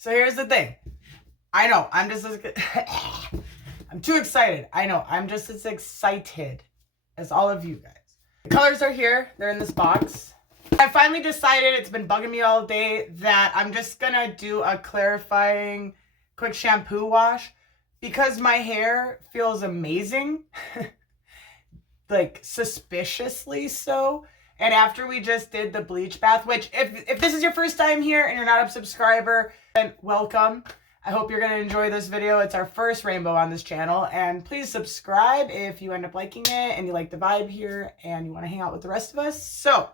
So here's the thing. I know, I'm just as I'm too excited. I know, I'm just as excited as all of you guys. The colors are here. They're in this box. I finally decided, it's been bugging me all day, that I'm just gonna do a clarifying quick shampoo wash because my hair feels amazing. Like suspiciously so. And after we just did the bleach bath, which if this is your first time here and you're not a subscriber, then welcome. I hope you're going to enjoy this video. It's our first rainbow on this channel. And please subscribe if you end up liking it and you like the vibe here and you want to hang out with the rest of us. So,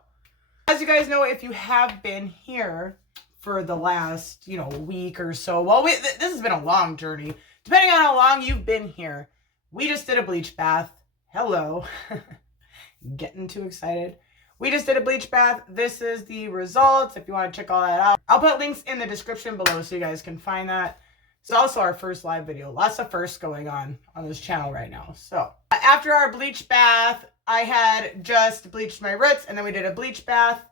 as you guys know, if you have been here for the last, week or so, well, this has been a long journey. Depending on how long you've been here, we just did a bleach bath. Hello. Getting too excited. We just did a bleach bath. This is the results if you want to check all that out. I'll put links in the description below so you guys can find that. It's also our first live video. Lots of firsts going on this channel right now. So after our bleach bath, I had just bleached my roots and then we did a bleach bath.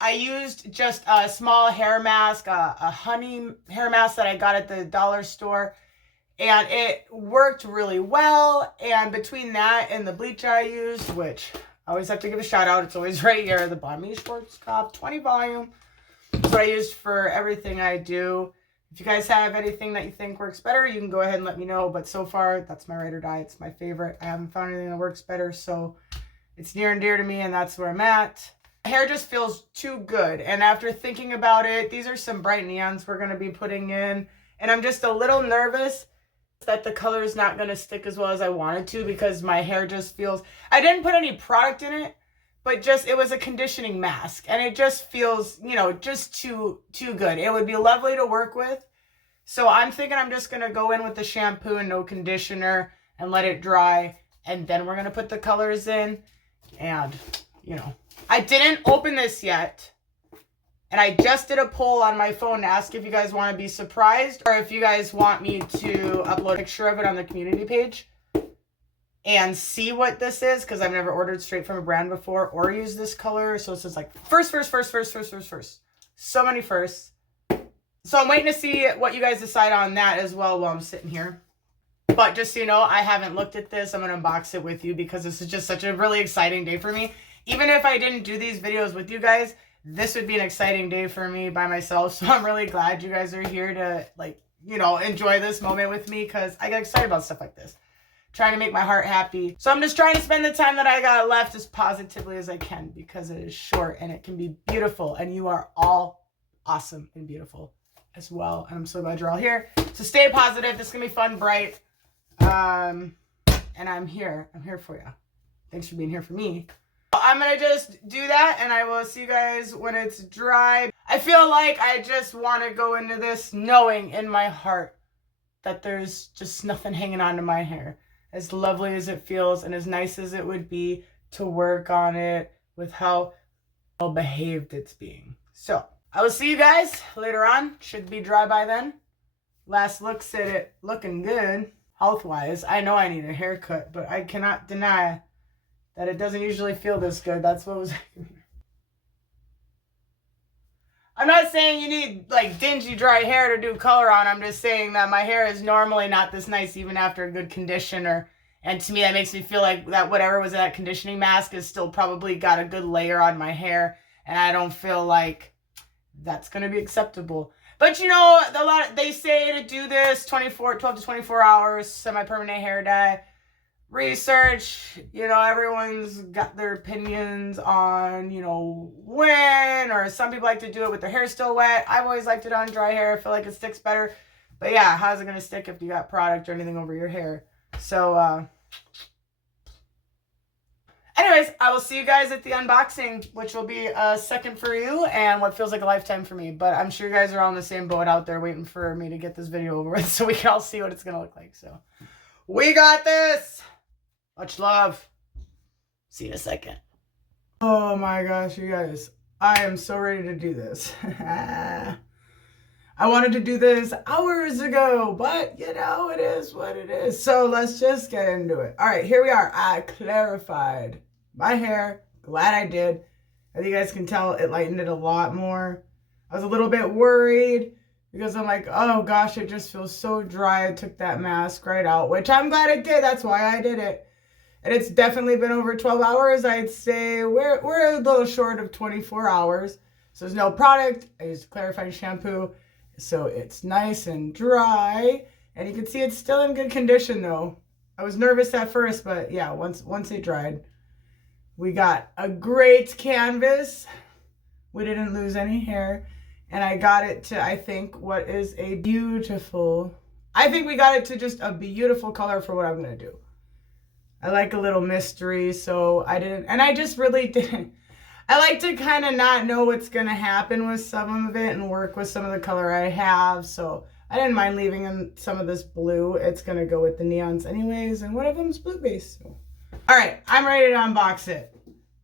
I used just a small hair mask, a honey hair mask that I got at the dollar store. And it worked really well. And between that and the bleach I used, which I always have to give a shout out. It's always right here. The Bonnie Schwarzkopf 20 volume. That's what I use for everything I do. If you guys have anything that you think works better, you can go ahead and let me know. But so far, that's my ride or die. It's my favorite. I haven't found anything that works better. So it's near and dear to me. And that's where I'm at. My hair just feels too good. And after thinking about it, these are some bright neons we're going to be putting in. And I'm just a little nervous that the color is not going to stick as well as I wanted to because my hair just feels, I didn't put any product in it, but just, it was a conditioning mask and it just feels, just too good. It would be lovely to work with. So I'm thinking I'm just going to go in with the shampoo and no conditioner and let it dry. And then we're going to put the colors in and, I didn't open this yet. And I just did a poll on my phone to ask if you guys want to be surprised or if you guys want me to upload a picture of it on the community page and see what this is because I've never ordered straight from a brand before or used this color. So this is like first. So many firsts. So I'm waiting to see what you guys decide on that as well while I'm sitting here. But just so you know, I haven't looked at this. I'm going to unbox it with you because this is just such a really exciting day for me. Even if I didn't do these videos with you guys, this would be an exciting day for me by myself. So I'm really glad you guys are here to enjoy this moment with me because I get excited about stuff like this. Trying to make my heart happy. So I'm just trying to spend the time that I got left as positively as I can because it is short and it can be beautiful. And you are all awesome and beautiful as well. And I'm so glad you're all here. So stay positive. This is going to be fun, bright. And I'm here. I'm here for you. Thanks for being here for me. I'm going to just do that and I will see you guys when it's dry. I feel like I just want to go into this knowing in my heart that there's just nothing hanging on to my hair. As lovely as it feels and as nice as it would be to work on it with how well behaved it's being. So I will see you guys later on. Should be dry by then. Last looks at it looking good health-wise. I know I need a haircut, but I cannot deny that it doesn't usually feel this good. That's what was... I'm not saying you need like dingy dry hair to do color on. I'm just saying that my hair is normally not this nice even after a good conditioner. And to me that makes me feel like that whatever was in that conditioning mask is still probably got a good layer on my hair. And I don't feel like that's going to be acceptable. But they say to do this 12 to 24 hours, semi-permanent hair dye. Research, everyone's got their opinions on, when, or some people like to do it with their hair still wet. I've always liked it on dry hair. I feel like it sticks better. But yeah, how's it going to stick if you got product or anything over your hair? So, anyways, I will see you guys at the unboxing, which will be a second for you and what feels like a lifetime for me. But I'm sure you guys are all in the same boat out there waiting for me to get this video over with so we can all see what it's going to look like. So, we got this! Much love. See you in a second. Oh my gosh, you guys. I am so ready to do this. I wanted to do this hours ago, but it is what it is. So let's just get into it. All right, here we are. I clarified my hair. Glad I did. As you guys can tell, it lightened it a lot more. I was a little bit worried because I'm like, oh gosh, it just feels so dry. I took that mask right out, which I'm glad it did. That's why I did it. And it's definitely been over 12 hours. I'd say we're a little short of 24 hours. So there's no product. I used clarifying shampoo. So it's nice and dry. And you can see it's still in good condition though. I was nervous at first, but yeah, once it dried. We got a great canvas. We didn't lose any hair. And I got it to, I think, what is a beautiful, I think we got it to just a beautiful color for what I'm going to do. I like a little mystery, so I didn't, and I just really didn't. I like to kind of not know what's going to happen with some of it and work with some of the color I have, so I didn't mind leaving in some of this blue. It's going to go with the neons anyways, and one of them is blue based. So. All right, I'm ready to unbox it.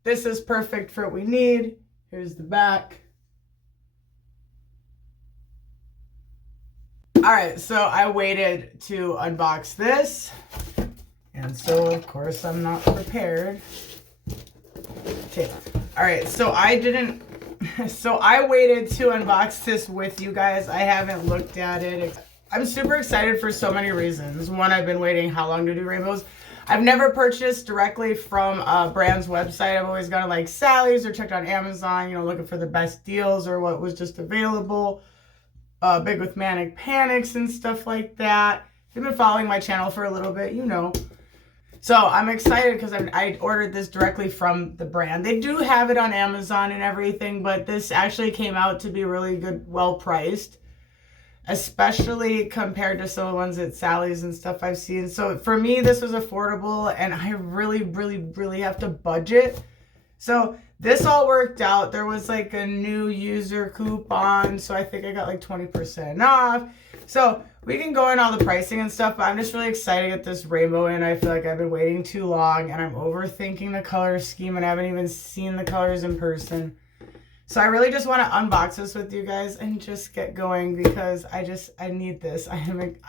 This is perfect for what we need. Here's the back. All right, so I waited to unbox this. And so, of course, I'm not prepared. Okay. All right, so I waited to unbox this with you guys. I haven't looked at it. I'm super excited for so many reasons. One, I've been waiting how long to do rainbows. I've never purchased directly from a brand's website. I've always gone to like Sally's or checked on Amazon, you know, looking for the best deals or what was just available. Big with Manic Panics and stuff like that. If you've been following my channel for a little bit, you know. So I'm excited because I ordered this directly from the brand. They do have it on Amazon and everything, but this actually came out to be really good, well priced, especially compared to some of the ones at Sally's and stuff I've seen. So for me, this was affordable, and I really, really, really have to budget. So this all worked out. There was like a new user coupon, so I think I got like 20% off. So we can go in all the pricing and stuff, but I'm just really excited to get this rainbow in. I feel like I've been waiting too long, and I'm overthinking the color scheme, and I haven't even seen the colors in person. So I really just want to unbox this with you guys and just get going, because I need this.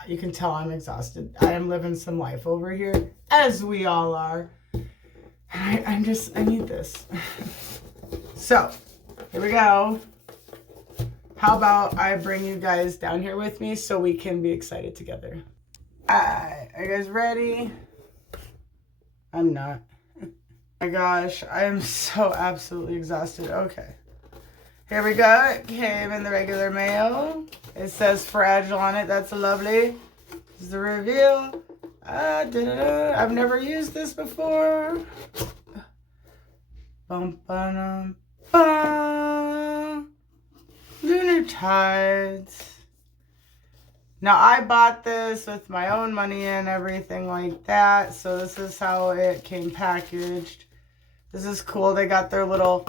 You can tell I'm exhausted. I am living some life over here, as we all are. I need this. So, here we go. How about I bring you guys down here with me so we can be excited together. Alright, are you guys ready? I'm not. Oh my gosh, I am so absolutely exhausted. Okay. Here we go. It came in the regular mail. It says fragile on it. That's lovely. This is the reveal. I've never used this before. Bum, ba, ba. Lunartides. Now I bought this with my own money and everything like that. So this is how it came packaged. This is cool. They got their little,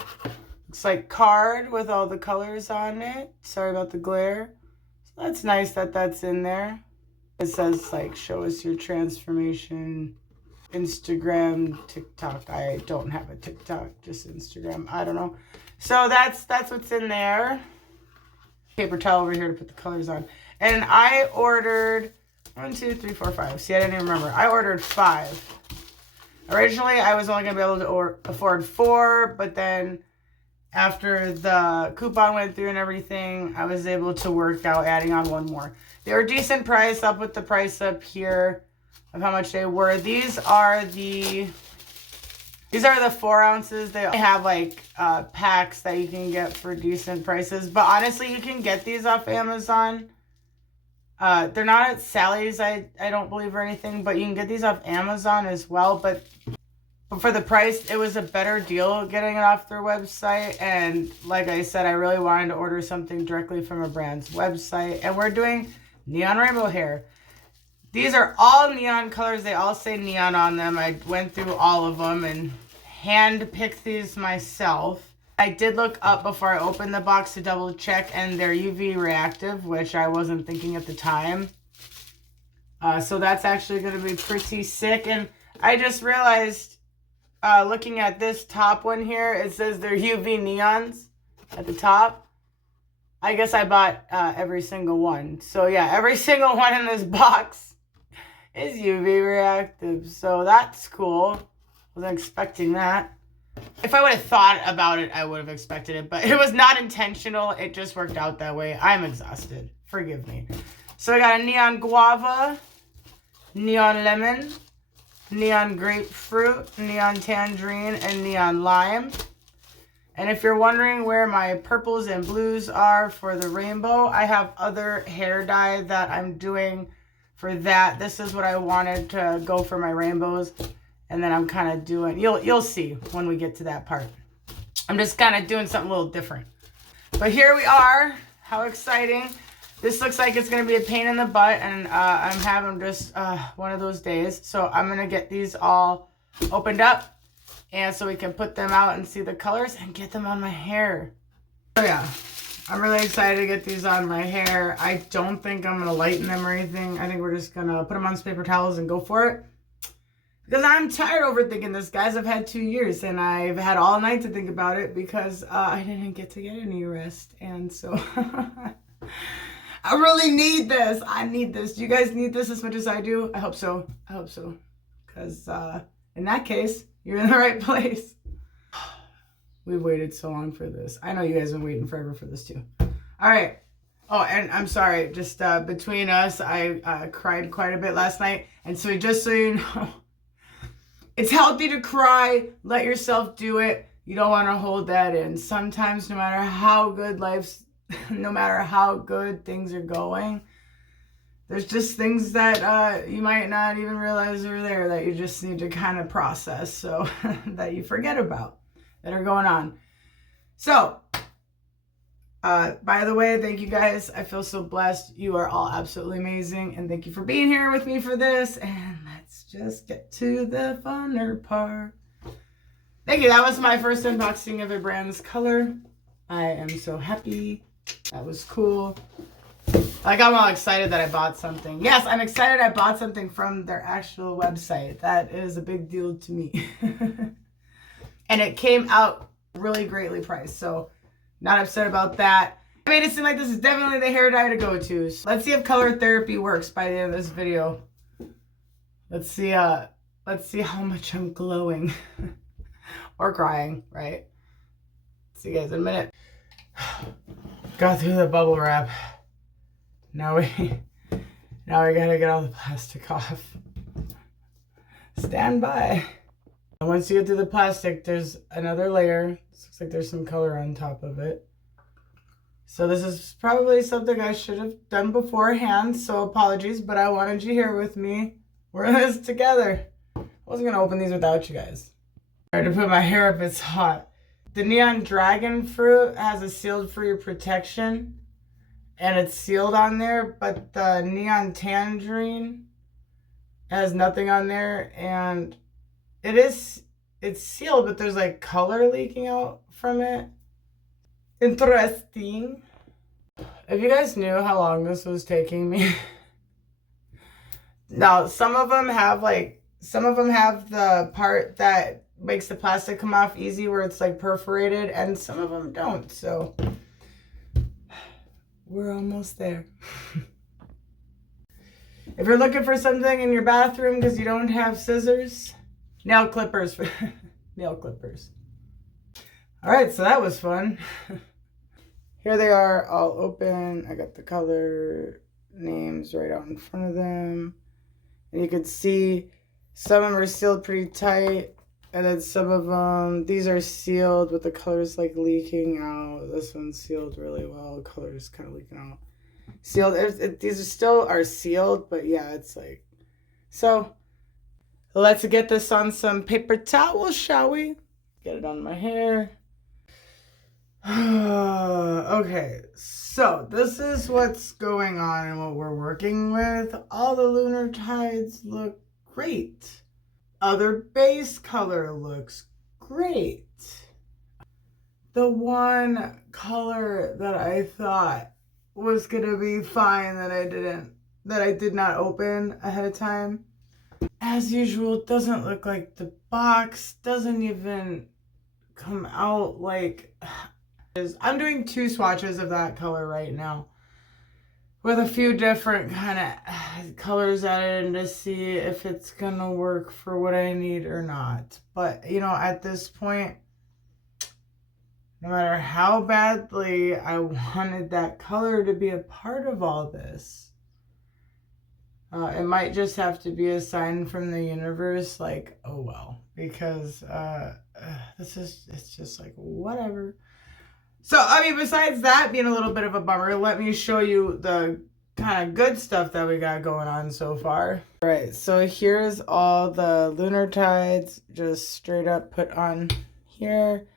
looks like card with all the colors on it. Sorry about the glare. So that's nice that that's in there. It says like, show us your transformation, Instagram, TikTok. I don't have a TikTok, just Instagram. I don't know. So that's what's in there. Paper towel over here to put the colors on. And I ordered 1, 2, 3, 4, 5. See, I didn't even remember. I ordered 5. Originally, I was only going to be able to afford 4, but then after the coupon went through and everything, I was able to work out adding on 1 more. They were decent price. I'll put the price up here of how much they were. These are the 4 ounces. They have like packs that you can get for decent prices. But honestly, you can get these off Amazon. They're not at Sally's, I don't believe, or anything. But you can get these off Amazon as well. But for the price, it was a better deal getting it off their website. And like I said, I really wanted to order something directly from a brand's website. And we're doing neon rainbow hair. These are all neon colors. They all say neon on them. I went through all of them and hand-picked these myself. I did look up before I opened the box to double check, and they're UV reactive, which I wasn't thinking at the time. So that's actually going to be pretty sick. And I just realized, looking at this top one here, it says they're UV neons at the top. I guess I bought every single one. So yeah, every single one in this box is UV reactive. So that's cool. Wasn't expecting that. If I would have thought about it, I would have expected it, but it was not intentional. It just worked out that way. I'm exhausted. Forgive me. So I got a neon guava, neon lemon, neon grapefruit, neon tangerine, and neon lime. And if you're wondering where my purples and blues are for the rainbow, I have other hair dye that I'm doing for that. This is what I wanted to go for my rainbows. And then I'm kind of doing, you'll see when we get to that part. I'm just kind of doing something a little different. But here we are. How exciting. This looks like it's going to be a pain in the butt. And I'm having just one of those days. So I'm going to get these all opened up. And so we can put them out and see the colors and get them on my hair. So yeah, I'm really excited to get these on my hair. I don't think I'm going to lighten them or anything. I think we're just going to put them on some paper towels and go for it. Because I'm tired overthinking this, guys. I've had 2 years and I've had all night to think about it because I didn't get to get any rest. And so I really need this. I need this. Do you guys need this as much as I do? I hope so. I hope so. Because in that case, you're in the right place. We've waited so long for this. I know you guys have been waiting forever for this too. All right. Oh, and I'm sorry. Just between us, I cried quite a bit last night. And so just so you know, it's healthy to cry. Let yourself do it. You don't want to hold that in. Sometimes, no matter how good no matter how good things are going, there's just things that you might not even realize are there that you just need to kind of process, so that you forget about, that are going on. So, by the way, thank you guys. I feel so blessed. You are all absolutely amazing. And thank you for being here with me for this. And let's just get to the funner part. Thank you. That was my first unboxing of a brand's color. I am so happy. That was cool. Like, I'm all excited that I bought something. Yes, I'm excited I bought something from their actual website. That is a big deal to me. And it came out really greatly priced, so not upset about that. I made it seem like this is definitely the hair dye to go to. So let's see if color therapy works by the end of this video. Let's see how much I'm glowing. Or crying, right? See you guys in a minute. Got through the bubble wrap. Now we gotta get all the plastic off. Stand by. And once you get through the plastic, there's another layer. This looks like there's some color on top of it. So this is probably something I should have done beforehand, so apologies, but I wanted you here with me. We're in this together. I wasn't gonna open these without you guys. I had to put my hair up, it's hot. The neon dragonfruit has a sealed for your protection. And it's sealed on there, but the neon tangerine has nothing on there, and it's sealed, but there's like color leaking out from it. Interesting. If you guys knew how long this was taking me. Now, some of them have the part that makes the plastic come off easy where it's like perforated, and some of them don't, so we're almost there. If you're looking for something in your bathroom because you don't have scissors, nail clippers. Nail clippers. All right, so that was fun. Here they are all open. I got the color names right out in front of them. And you can see some of them are sealed pretty tight. And then some of them, these are sealed with the colors like leaking out. This one's sealed really well. The color is kind of leaking out. Sealed. These are still sealed, but yeah, it's like. So, let's get this on some paper towels, shall we? Get it on my hair. Okay, so this is what's going on and what we're working with. All the lunartides look great. Other base color looks great. The one color that I thought was gonna be fine that I did not open ahead of time, as usual, doesn't look like the box, doesn't even come out like. I'm doing 2 swatches of that color right now with a few different kind of colors added in to see if it's gonna work for what I need or not. But you know, at this point, no matter how badly I wanted that color to be a part of all this. It might just have to be a sign from the universe, like, oh well, because it's just like, whatever. So, I mean, besides that being a little bit of a bummer, let me show you the kind of good stuff that we got going on so far. All right, so here's all the lunartides just straight up put on here.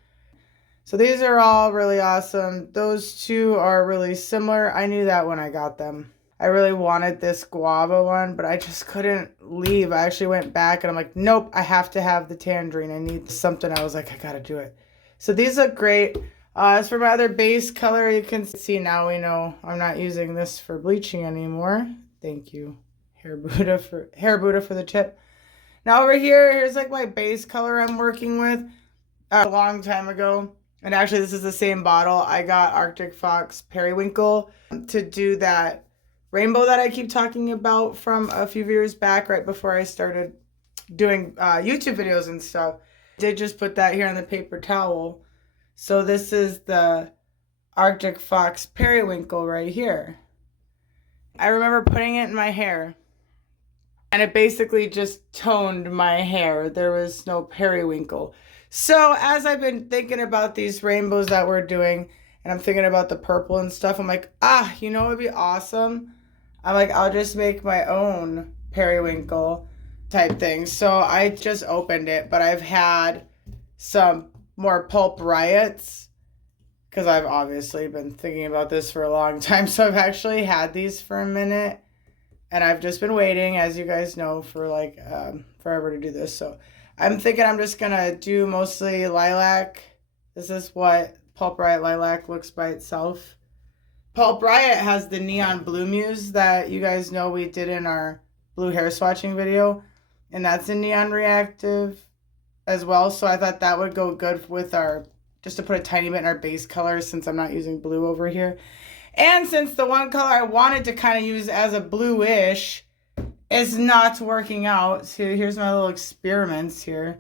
So these are all really awesome. Those two are really similar. I knew that when I got them. I really wanted this guava one, but I just couldn't leave. I actually went back and I'm like, nope, I have to have the tangerine. I need something. I was like, I gotta do it. So these look great. As for my other base color, you can see now we know I'm not using this for bleaching anymore. Thank you, Hair Buddha for the tip. Now over here, here's like my base color I'm working with a long time ago. And actually this is the same bottle. I got Arctic Fox Periwinkle to do that rainbow that I keep talking about from a few years back, right before I started doing YouTube videos and stuff. I did just put that here on the paper towel. So this is the Arctic Fox Periwinkle right here. I remember putting it in my hair and it basically just toned my hair. There was no periwinkle. So as I've been thinking about these rainbows that we're doing, and I'm thinking about the purple and stuff, I'm like, you know what would be awesome? I'm like, I'll just make my own periwinkle type thing. So I just opened it, but I've had some more pulp riots because I've obviously been thinking about this for a long time. So I've actually had these for a minute and I've just been waiting, as you guys know, for like forever to do this. So I'm thinking I'm just gonna do mostly lilac. This is what Pulp Riot Lilac looks by itself. Pulp Riot has the neon blue muse that you guys know we did in our blue hair swatching video. And that's a neon reactive as well. So I thought that would go good with our, just to put a tiny bit in our base color since I'm not using blue over here. And since the one color I wanted to kind of use as a bluish is not working out. So here's my little experiments here.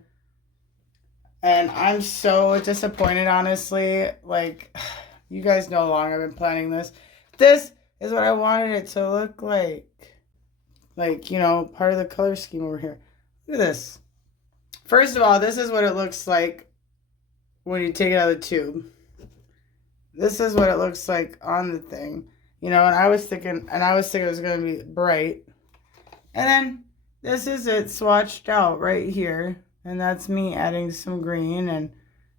And I'm so disappointed, honestly. Like, you guys know how long I've been planning this. This is what I wanted it to look like. Like, you know, part of the color scheme over here. Look at this. First of all, this is what it looks like when you take it out of the tube. This is what it looks like on the thing. You know, and I was thinking it was going to be bright. And then this is it swatched out right here. And that's me adding some green and,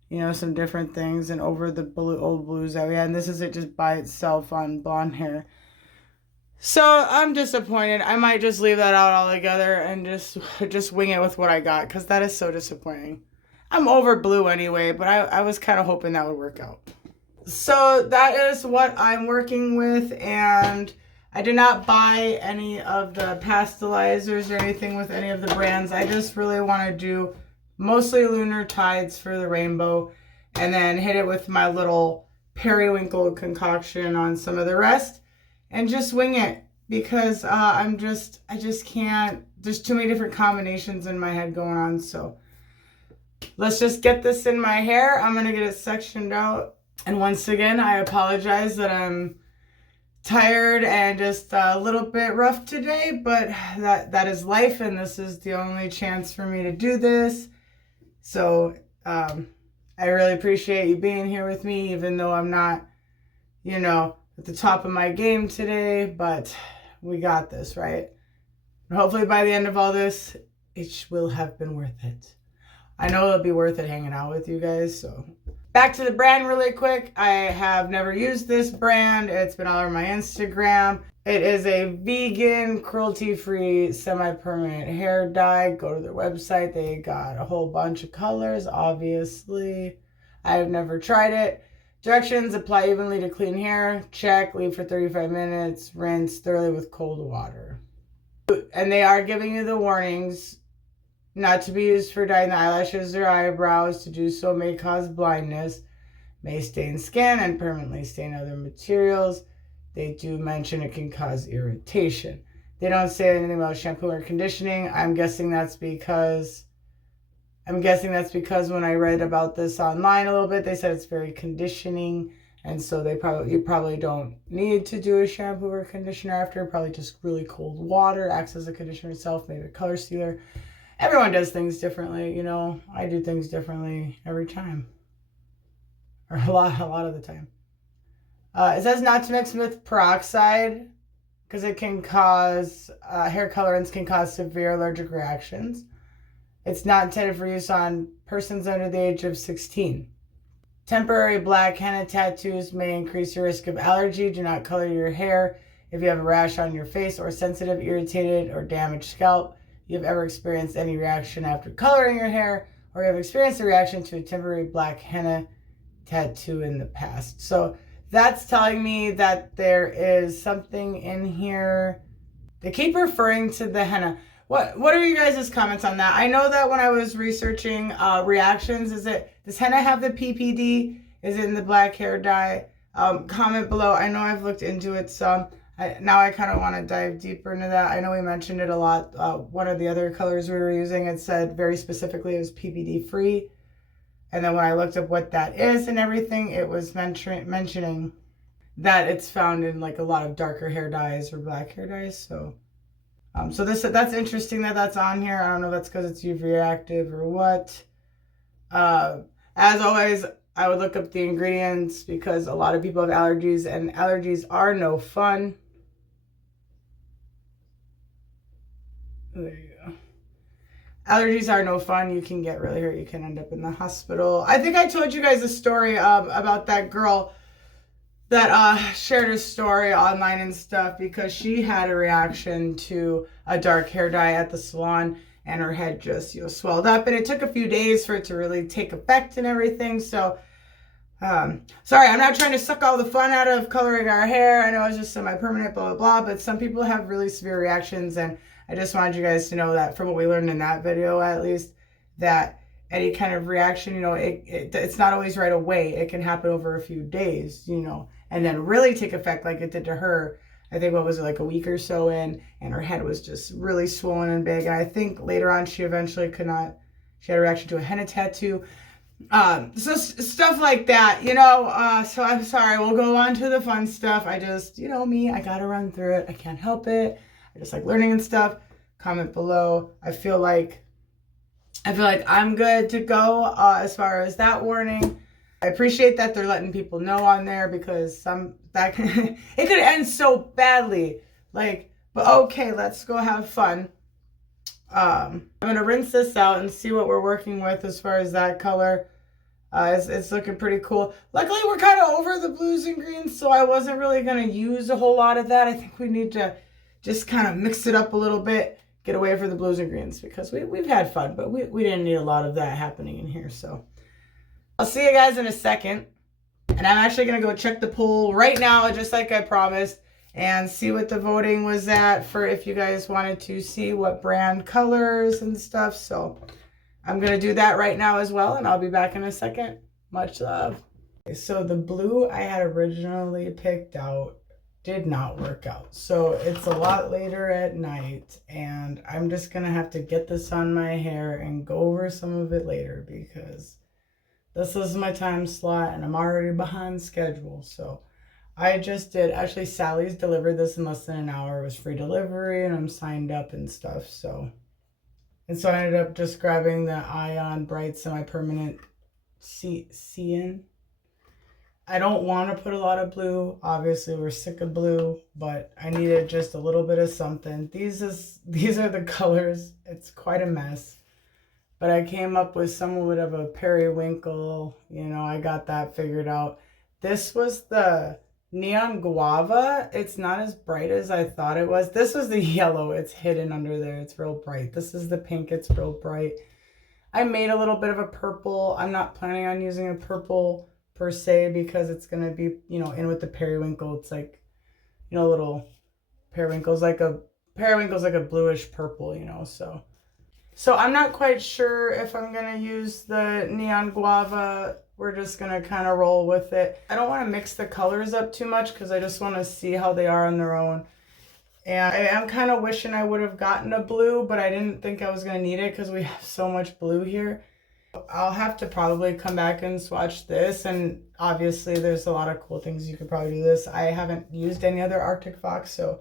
you know, some different things and over the old blues that we had. And this is it just by itself on blonde hair. So I'm disappointed. I might just leave that out altogether and just wing it with what I got, because that is so disappointing. I'm over blue anyway, but I was kind of hoping that would work out. So that is what I'm working with, and I did not buy any of the pastelizers or anything with any of the brands. I just really want to do mostly lunartides for the rainbow and then hit it with my little periwinkle concoction on some of the rest and just wing it, because I just can't, there's too many different combinations in my head going on. So let's just get this in my hair. I'm going to get it sectioned out. And once again, I apologize that I'm tired and just a little bit rough today, but that is life, and this is the only chance for me to do this. So I really appreciate you being here with me, even though I'm not, you know, at the top of my game today, but we got this, right? And hopefully by the end of all this, it will have been worth it. I know it'll be worth it hanging out with you guys. So back to the brand really quick. I have never used this brand. It's been all over my Instagram. It is a vegan, cruelty-free, semi-permanent hair dye. Go to their website. They got a whole bunch of colors, obviously. I have never tried it. Directions: apply evenly to clean hair. Check. Leave for 35 minutes. Rinse thoroughly with cold water. And they are giving you the warnings. Not to be used for dyeing the eyelashes or eyebrows. To do so may cause blindness, may stain skin, and permanently stain other materials. They do mention it can cause irritation. They don't say anything about shampoo or conditioning. I'm guessing that's because I'm guessing that's because when I read about this online a little bit, they said it's very conditioning. And so you probably don't need to do a shampoo or conditioner after. Probably just really cold water acts as a conditioner itself, maybe a color sealer. Everyone does things differently, you know. I do things differently every time, or a lot of the time. It says not to mix with peroxide because it can cause hair colorants can cause severe allergic reactions. It's not intended for use on persons under the age of 16. Temporary black henna tattoos may increase your risk of allergy. Do not color your hair if you have a rash on your face or sensitive, irritated, or damaged scalp. You have ever experienced any reaction after coloring your hair, or you have experienced a reaction to a temporary black henna tattoo in the past. So that's telling me that there is something in here. They keep referring to the henna. What are you guys' comments on that? I know that when I was researching reactions, does henna have the PPD? Is it in the black hair dye? Comment below. I know I've looked into it some. Now I kind of want to dive deeper into that. I know we mentioned it a lot. One of the other colors we were using, it said very specifically it was PPD free. And then when I looked up what that is and everything, it was mentioning that it's found in like a lot of darker hair dyes or black hair dyes. So that's interesting that that's on here. I don't know if that's because it's UV reactive or what. As always, I would look up the ingredients because a lot of people have allergies, and allergies are no fun. There you go. Allergies are no fun. You can get really hurt. You can end up in the hospital. I think I told you guys a story about that girl that shared a story online and stuff because she had a reaction to a dark hair dye at the salon, and her head just swelled up, and it took a few days for it to really take effect and everything. So sorry, I'm not trying to suck all the fun out of coloring our hair. I know it's just semi-permanent, blah blah blah, but some people have really severe reactions, and I just wanted you guys to know that from what we learned in that video, at least, that any kind of reaction, you know, it's not always right away. It can happen over a few days, you know, and then really take effect like it did to her. I think, what was it, like a week or so in, and her head was just really swollen and big. And I think later on she eventually she had a reaction to a henna tattoo. So stuff like that, you know, so I'm sorry, we'll go on to the fun stuff. I just, you know me, I gotta run through it. I can't help it. I just like learning and stuff. Comment below. I feel like I'm good to go as far as that warning. I appreciate that they're letting people know on there because it could end so badly. Like, but okay, let's go have fun. I'm gonna rinse this out and see what we're working with as far as that color. It's looking pretty cool. Luckily, we're kind of over the blues and greens, so I wasn't really gonna use a whole lot of that. I think we need to just kind of mix it up a little bit, get away from the blues and greens because we've had fun, but we didn't need a lot of that happening in here. So I'll see you guys in a second, and I'm actually gonna go check the poll right now, just like I promised, and see what the voting was at for if you guys wanted to see what brand colors and stuff. So I'm gonna do that right now as well, and I'll be back in a second. Much love. Okay, so the blue I had originally picked out did not work out. So it's a lot later at night, and I'm just gonna have to get this on my hair and go over some of it later because this is my time slot and I'm already behind schedule. So I just did, actually Sally's delivered this in less than an hour. It was free delivery and I'm signed up and stuff. So I ended up just grabbing the Ion Bright Semi-Permanent CN. I don't want to put a lot of blue. Obviously, we're sick of blue, but I needed just a little bit of something. These are the colors. It's quite a mess. But I came up with somewhat of a periwinkle. You know, I got that figured out. This was the neon guava. It's not as bright as I thought it was. This was the yellow. It's hidden under there. It's real bright. This is the pink. It's real bright. I made a little bit of a purple. I'm not planning on using a purple per se because it's going to be, you know, in with the periwinkle. It's like, you know, little periwinkles, like a bluish purple, you know, so I'm not quite sure if I'm going to use the neon guava. We're just going to kind of roll with it. I don't want to mix the colors up too much because I just want to see how they are on their own. And I am kind of wishing I would have gotten a blue, but I didn't think I was going to need it because we have so much blue here. I'll have to probably come back and swatch this, and obviously there's a lot of cool things you could probably do this. I haven't used any other Arctic Fox, so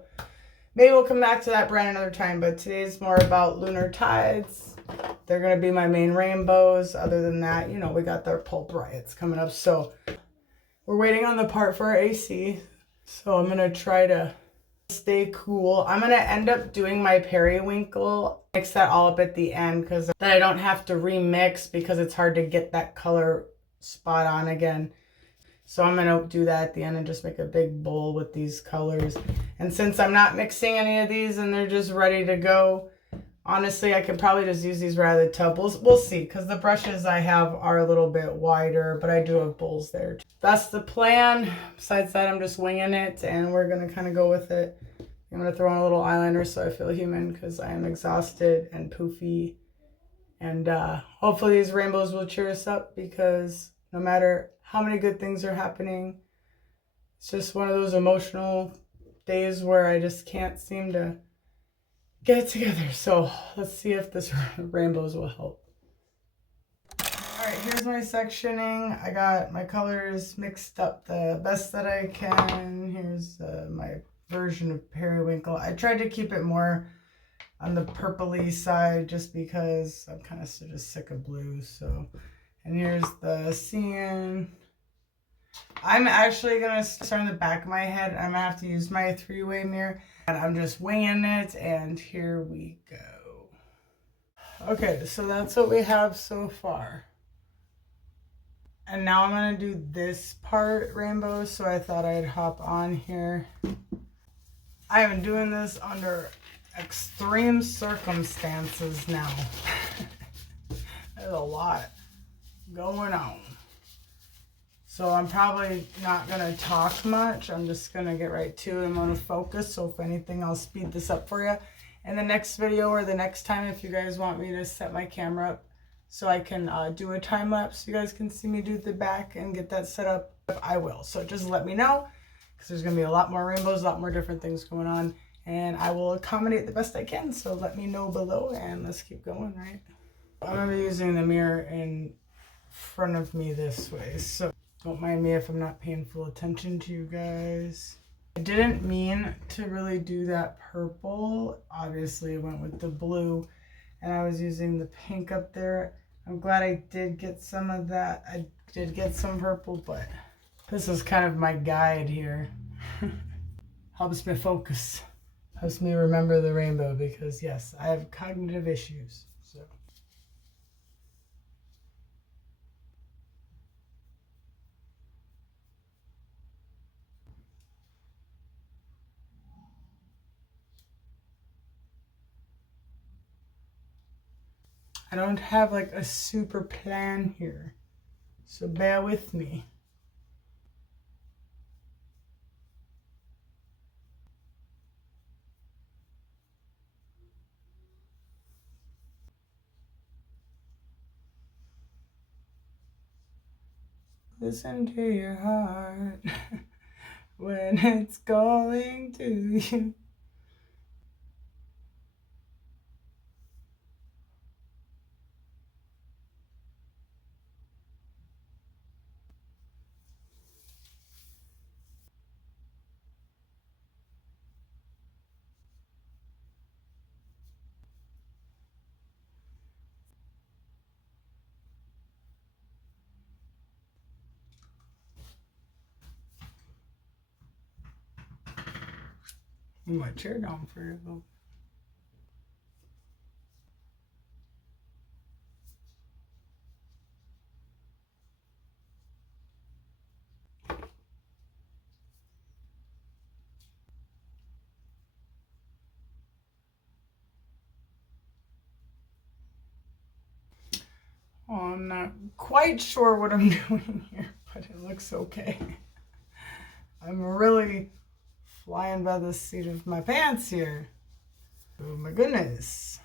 maybe we'll come back to that brand another time, but today's more about Lunartides. They're going to be my main rainbows. Other than that, you know, we got their pulp riots coming up, so we're waiting on the part for our AC, so I'm going to try to stay cool. I'm going to end up doing my periwinkle, mix that all up at the end, because then I don't have to remix because it's hard to get that color spot on again. So I'm going to do that at the end and just make a big bowl with these colors. And since I'm not mixing any of these and they're just ready to go, honestly, I could probably just use these right out of the tub. We'll see, because the brushes I have are a little bit wider, but I do have bowls there. That's the plan. Besides that, I'm just winging it, and we're going to kind of go with it. I'm going to throw in a little eyeliner so I feel human, because I am exhausted and poofy. And hopefully these rainbows will cheer us up, because no matter how many good things are happening, it's just one of those emotional days where I just can't seem to get it together. So let's see if this rainbows will help. All right, here's my sectioning. I got my colors mixed up the best that I can. Here's my version of periwinkle. I tried to keep it more on the purpley side just because I'm kind of just sick of blue. So, and here's the cyan. I'm actually gonna start in the back of my head. I'm gonna have to use my three-way mirror, and I'm just winging it, and here we go. Okay, so that's what we have so far. And now I'm gonna do this part rainbow, so I thought I'd hop on here. I am doing this under extreme circumstances now. There's a lot going on. So I'm probably not going to talk much. I'm just going to get right to it. I'm going to focus. So if anything, I'll speed this up for you in the next video, or the next time if you guys want me to set my camera up so I can do a time lapse. You guys can see me do the back and get that set up. I will. So just let me know, because there's going to be a lot more rainbows, a lot more different things going on. And I will accommodate the best I can. So let me know below, and let's keep going, right? I'm going to be using the mirror in front of me this way. So don't mind me if I'm not paying full attention to you guys. I didn't mean to really do that purple. Obviously, I went with the blue, and I was using the pink up there. I'm glad I did get some of that. I did get some purple, but this is kind of my guide here. Helps me focus. Helps me remember the rainbow, because yes, I have cognitive issues. So. I don't have like a super plan here, so bear with me. Listen to your heart when it's calling to you. Move my chair down for you though. Oh, I'm not quite sure what I'm doing here, but it looks okay. I'm really flying by the seat of my pants here. Oh my goodness.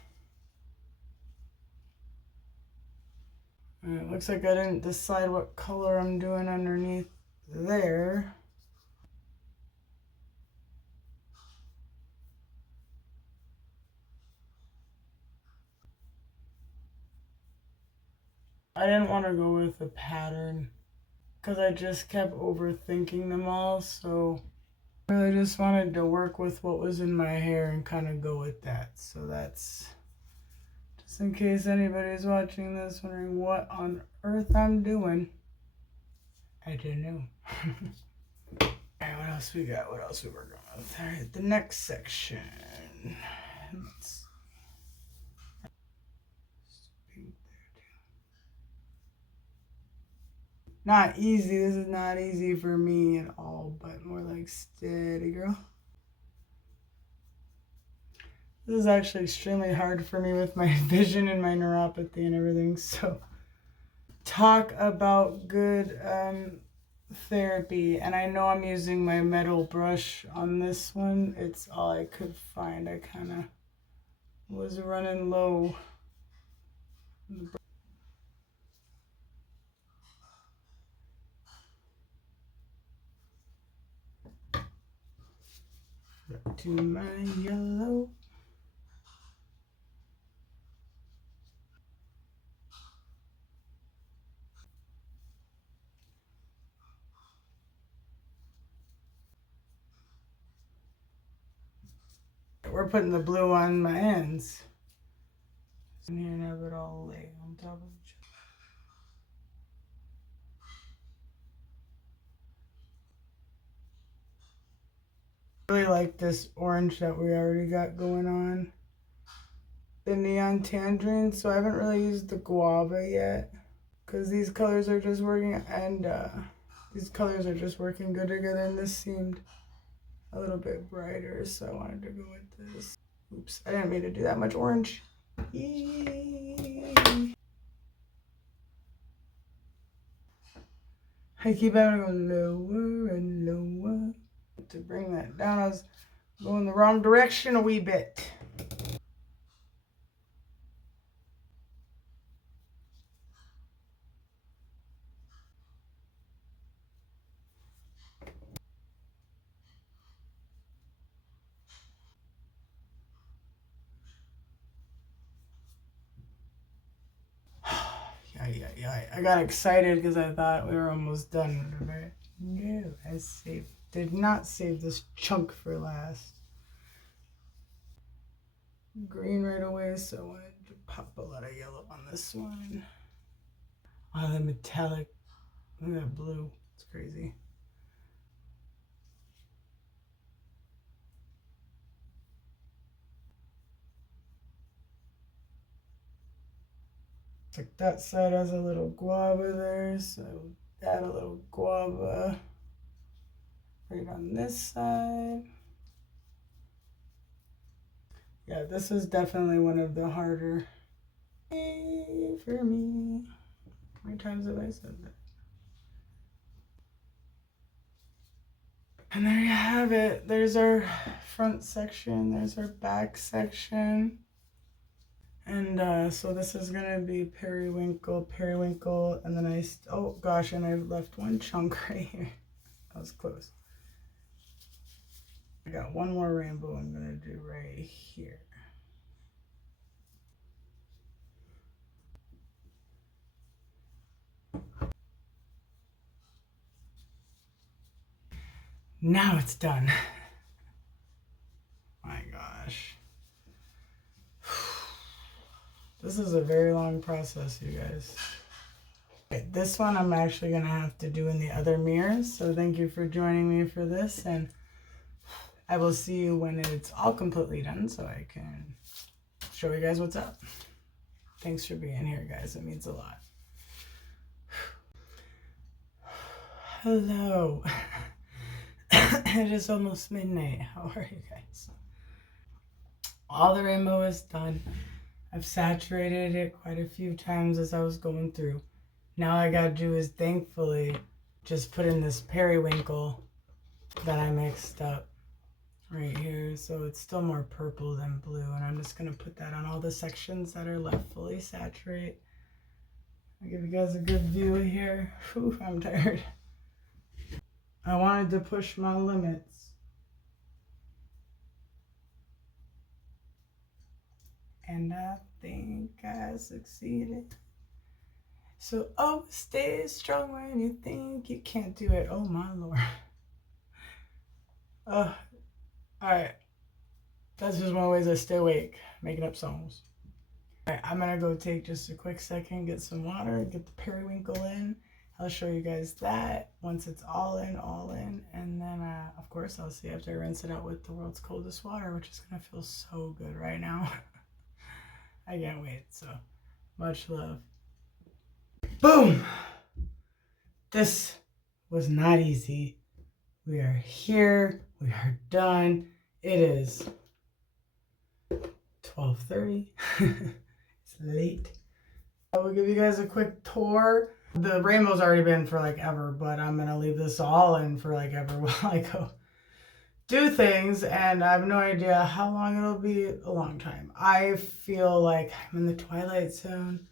And it looks like I didn't decide what color I'm doing underneath there. I didn't want to go with a pattern because I just kept overthinking them all. So I really just wanted to work with what was in my hair and kind of go with that. So that's just in case anybody's watching this wondering what on earth I'm doing. I don't know. Alright, what else we got? What else we working with? Alright, the next section. Let's not easy. This is not easy for me at all, but more like steady, girl. This is actually extremely hard for me with my vision and my neuropathy and everything. So talk about good therapy. And I know I'm using my metal brush on this one. It's all I could find. I kind of was running low. To my yellow. We're putting the blue on my ends. And here and have it all lay on top of each other. I really like this orange that we already got going on. The neon tangerine, so I haven't really used the guava yet. Because these colors are just working, and these colors are just working good together, and this seemed a little bit brighter, so I wanted to go with this. Oops, I didn't mean to do that much orange. I keep having to go lower and lower. To bring that down, I was going the wrong direction a wee bit. Yeah. I got excited because I thought we were almost done. But no, did not save this chunk for last. Green right away, so I wanted to pop a lot of yellow on this one. Oh, the metallic. Look at that blue. It's crazy. Like that side has a little guava there, so add a little guava right on this side. Yeah, this is definitely one of the harder for me. How many times have I said that? And there you have it. There's our front section. There's our back section. And so this is going to be periwinkle, and then oh gosh, and I left one chunk right here. That was close. I got one more rainbow I'm going to do right here. Now it's done. My gosh. This is a very long process, you guys. Okay, this one I'm actually going to have to do in the other mirrors. So thank you for joining me for this. And I will see you when it's all completely done so I can show you guys what's up. Thanks for being here, guys. It means a lot. Hello. It is almost midnight. How are you guys? All the rainbow is done. I've saturated it quite a few times as I was going through. Now all I gotta do is thankfully just put in this periwinkle that I mixed up right here. So it's still more purple than blue. And I'm just gonna put that on all the sections that are left fully saturate. I'll give you guys a good view here. Whew, I'm tired. I wanted to push my limits. And I think I succeeded. So always stay strong when you think you can't do it. Oh my Lord. Alright. That's just one of the ways I stay awake, making up songs. Alright, I'm gonna go take just a quick second, get some water, get the periwinkle in. I'll show you guys that once it's all in, and then of course I'll see after I rinse it out with the world's coldest water, which is gonna feel so good right now. I can't wait. So much love. Boom! This was not easy. We are here. We are done. It is 12:30. It's late. I will give you guys a quick tour. The rainbow's already been for like ever, but I'm gonna leave this all in for like ever while I go do things, and I have no idea how long it'll be. A long time. I feel like I'm in the twilight zone,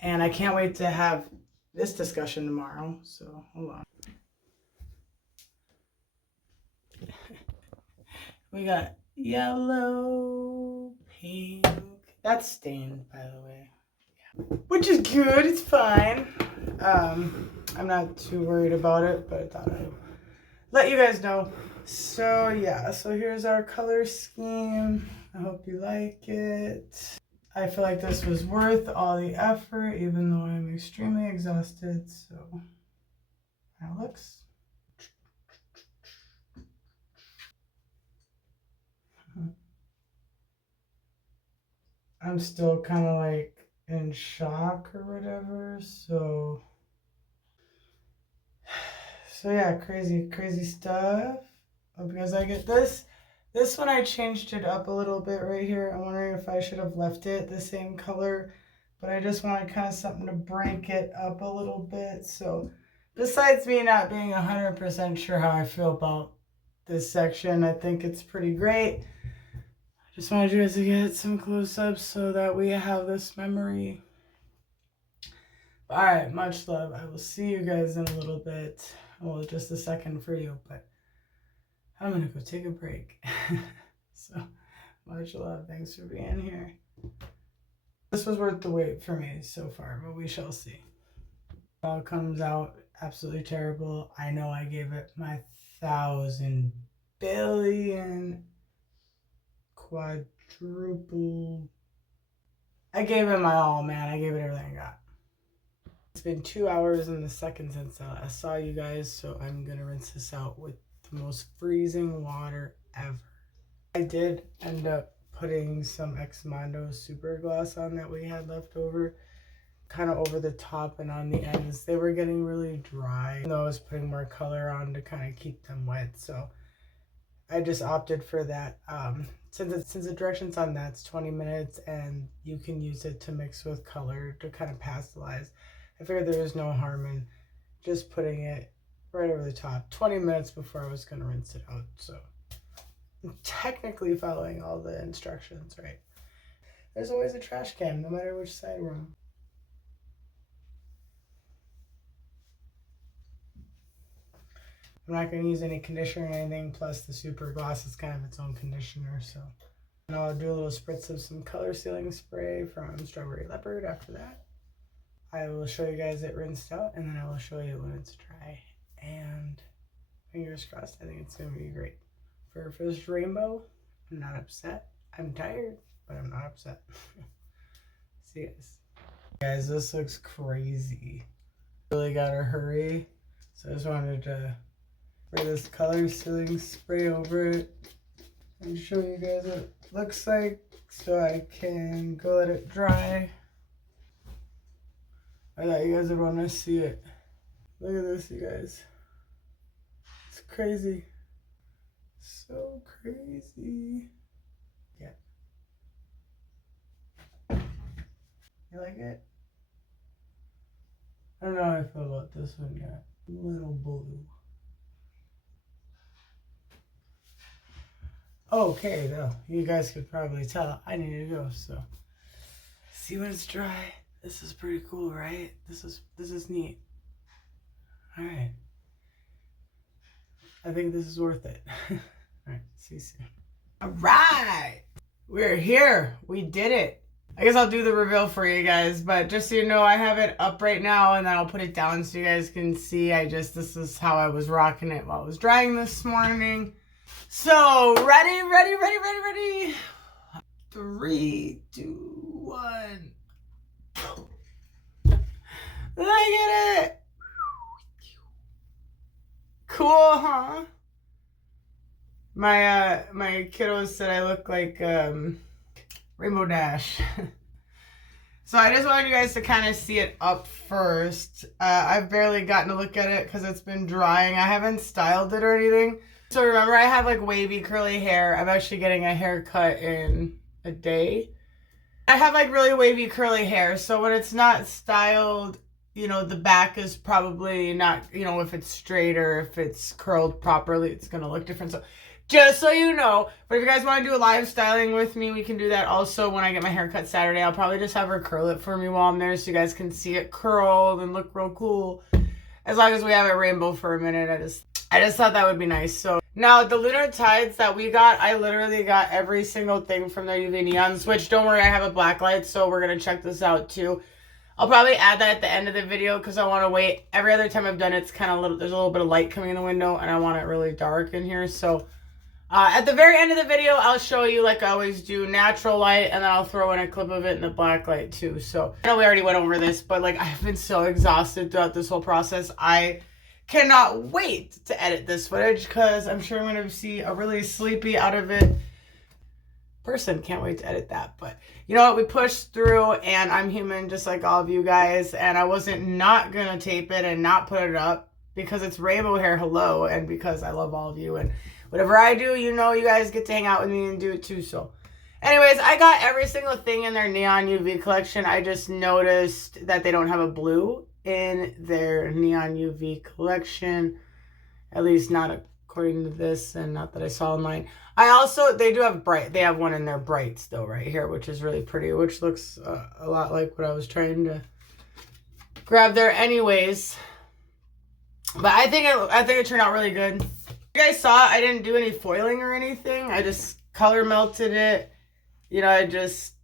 and I can't wait to have this discussion tomorrow. So hold on. We got yellow, pink. That's stained, by the way. Which is good, it's fine. I'm not too worried about it, but I thought I'd let you guys know. So yeah, so here's our color scheme. I hope you like it. I feel like this was worth all the effort, even though I'm extremely exhausted. So how it looks. I'm still kind of like in shock or whatever, so yeah, crazy stuff. Hope you guys like it. This one I changed it up a little bit right here. I'm wondering if I should have left it the same color, but I just wanted kind of something to break it up a little bit. So besides me not being 100% sure how I feel about this section, I think it's pretty great. Just wanted you guys to get some close-ups so that we have this memory. All right, much love. I will see you guys in a little bit. Well, just a second for you, but I'm gonna go take a break. So much love. Thanks for being here. This was worth the wait for me so far, but we shall see. It all comes out absolutely terrible. I know I gave it my 1,000 billion quadruple. I gave it my all, man. I gave it everything I got. It's been 2 hours and a second since I saw you guys, so I'm gonna rinse this out with the most freezing water ever. I did end up putting some Exmondo super gloss on that we had left over, kind of over the top and on the ends. They were getting really dry, even though I was putting more color on to kind of keep them wet, so I just opted for that. Since the directions on that's 20 minutes and you can use it to mix with color to kind of pastelize, I figured there was no harm in just putting it right over the top 20 minutes before I was going to rinse it out. So I'm technically following all the instructions, right? There's always a trash can, no matter which side we're on. I'm not going to use any conditioner or anything, plus the super gloss is kind of its own conditioner, so. And I'll do a little spritz of some color sealing spray from Strawberry Leopard after that. I will show you guys it rinsed out, and then I will show you when it's dry. And fingers crossed, I think it's going to be great. For our first rainbow, I'm not upset. I'm tired, but I'm not upset. See you guys. Guys, this looks crazy. Really gotta hurry, so I just wanted to spray this color sealing spray over it and show you guys what it looks like so I can go let it dry. I thought you guys would want to see it. Look at this, you guys. It's crazy. So crazy. Yeah. You like it? I don't know how I feel about this one yet. Little blue. Okay, though, you guys could probably tell I need to go, so see when it's dry. This is pretty cool, right? This is neat. All right. I think this is worth it. All right, see you soon. All right, we're here. We did it. I guess I'll do the reveal for you guys, but just so you know, I have it up right now and then I'll put it down so you guys can see. This is how I was rocking it while it was drying this morning. So, ready? 3, 2, 1. Look at it. Cool, huh? My kiddos said I look like Rainbow Dash. So I just wanted you guys to kind of see it up first. I've barely gotten to look at it because it's been drying. I haven't styled it or anything. So remember, I have like wavy curly hair. I'm actually getting a haircut in a day. I have like really wavy curly hair. So when it's not styled, you know, the back is probably not, you know, if it's straight or if it's curled properly, it's going to look different. So just so you know, but if you guys want to do a live styling with me, we can do that also when I get my haircut Saturday. I'll probably just have her curl it for me while I'm there so you guys can see it curled and look real cool. As long as we have it rainbow for a minute, I just thought that would be nice. So now the lunartides that we got, I literally got every single thing from their UV neons, which don't worry, I have a blacklight, so we're going to check this out too. I'll probably add that at the end of the video because I want to wait. Every other time I've done it, it's kind of there's a little bit of light coming in the window and I want it really dark in here. So at the very end of the video, I'll show you, like I always do, natural light, and then I'll throw in a clip of it in the black light too. So I know we already went over this, but like I've been so exhausted throughout this whole process. I cannot wait to edit this footage because I'm sure I'm going to see a really sleepy out of it person. Can't wait to edit that. But you know what? We pushed through, and I'm human just like all of you guys, and I wasn't not going to tape it and not put it up because it's rainbow hair, hello, and because I love all of you, and whatever I do, you know, you guys get to hang out with me and do it too. So anyways, I got every single thing in their neon UV collection. I just noticed that they don't have a blue in their neon UV collection, at least not according to this, and not that I saw in mine. They do have bright. They have one in their brights though right here, which is really pretty, which looks a lot like what I was trying to grab there anyways. But I think it turned out really good. You guys saw I didn't do any foiling or anything. I just color melted it. You know, I just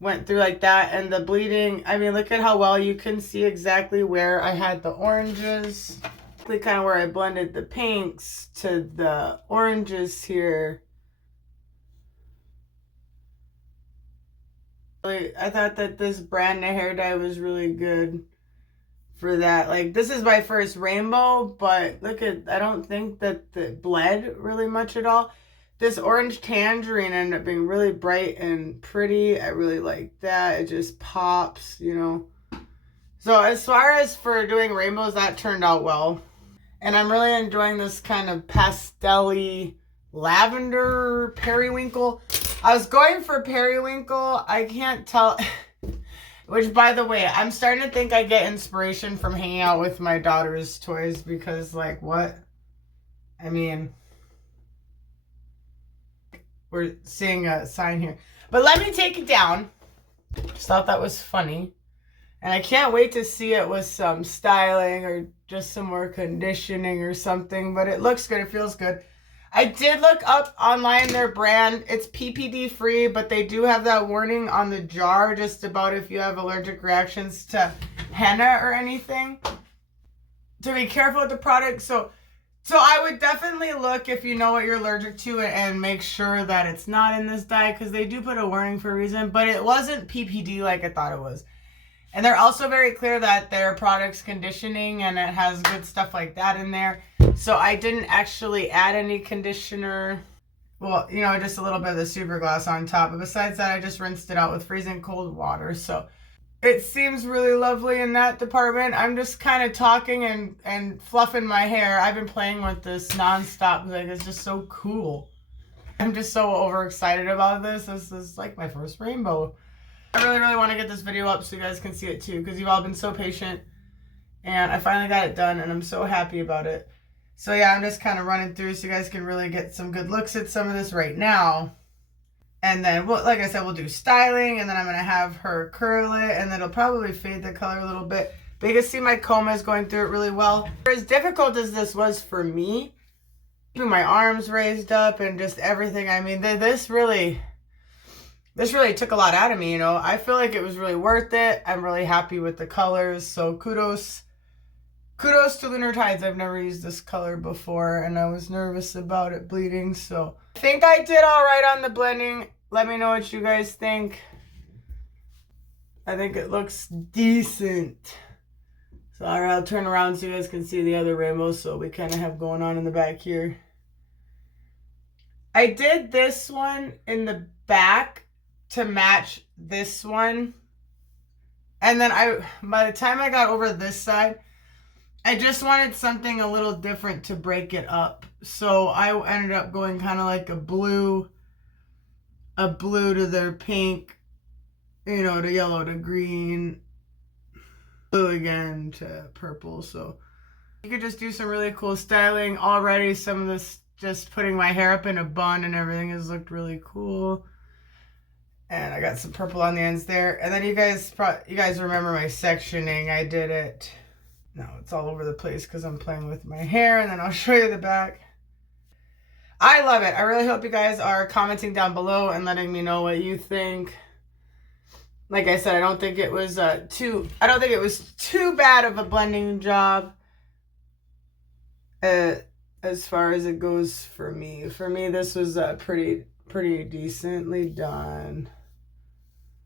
went through like that. And the bleeding, I mean, look at how well you can see exactly where I had the oranges. Kind of where I blended the pinks to the oranges here. I thought that this brand of hair dye was really good for that. Like, this is my first rainbow, but look at, I don't think that it bled really much at all. This orange tangerine ended up being really bright and pretty. I really like that. It just pops, you know. So as far as for doing rainbows, that turned out well. And I'm really enjoying this kind of pastel-y lavender periwinkle. I was going for periwinkle. I can't tell... Which, by the way, I'm starting to think I get inspiration from hanging out with my daughter's toys because, like, what? I mean, we're seeing a sign here. But let me take it down. Just thought that was funny. And I can't wait to see it with some styling or just some more conditioning or something. But it looks good. It feels good. I did look up online their brand. It's PPD free, but they do have that warning on the jar just about if you have allergic reactions to henna or anything. To be careful with the product. So I would definitely look if you know what you're allergic to and make sure that it's not in this dye because they do put a warning for a reason. But it wasn't PPD like I thought it was. And they're also very clear that their product's conditioning and it has good stuff like that in there. So I didn't actually add any conditioner. Well, you know, just a little bit of the super gloss on top. But besides that, I just rinsed it out with freezing cold water. So it seems really lovely in that department. I'm just kind of talking and fluffing my hair. I've been playing with this nonstop. Like, it's just so cool. I'm just so overexcited about this. This is like my first rainbow. I really, really want to get this video up so you guys can see it too because you've all been so patient. And I finally got it done and I'm so happy about it. So yeah, I'm just kind of running through so you guys can really get some good looks at some of this right now. And then, well, like I said, we'll do styling and then I'm going to have her curl it and then it'll probably fade the color a little bit. But you can see my comb is going through it really well. As difficult as this was for me, my arms raised up and just everything. I mean, this really... this really took a lot out of me, you know. I feel like it was really worth it. I'm really happy with the colors. So kudos to Lunartides. I've never used this color before and I was nervous about it bleeding. So I think I did all right on the blending. Let me know what you guys think. I think it looks decent. So I'll turn around so you guys can see the other rainbows. So we kind of have going on in the back here. I did this one in the back to match this one. And then by the time I got over this side, I just wanted something a little different to break it up. So I ended up going kind of like a blue to their pink, you know, to yellow to green, blue again to purple. So you could just do some really cool styling. Already some of this, just putting my hair up in a bun and everything has looked really cool. And I got some purple on the ends there. And then you guys remember my sectioning. I did it. No, it's all over the place because I'm playing with my hair, and then I'll show you the back. I love it. I really hope you guys are commenting down below and letting me know what you think. Like I said, I don't think it was too bad of a blending job as far as it goes for me. For me, this was pretty decently done.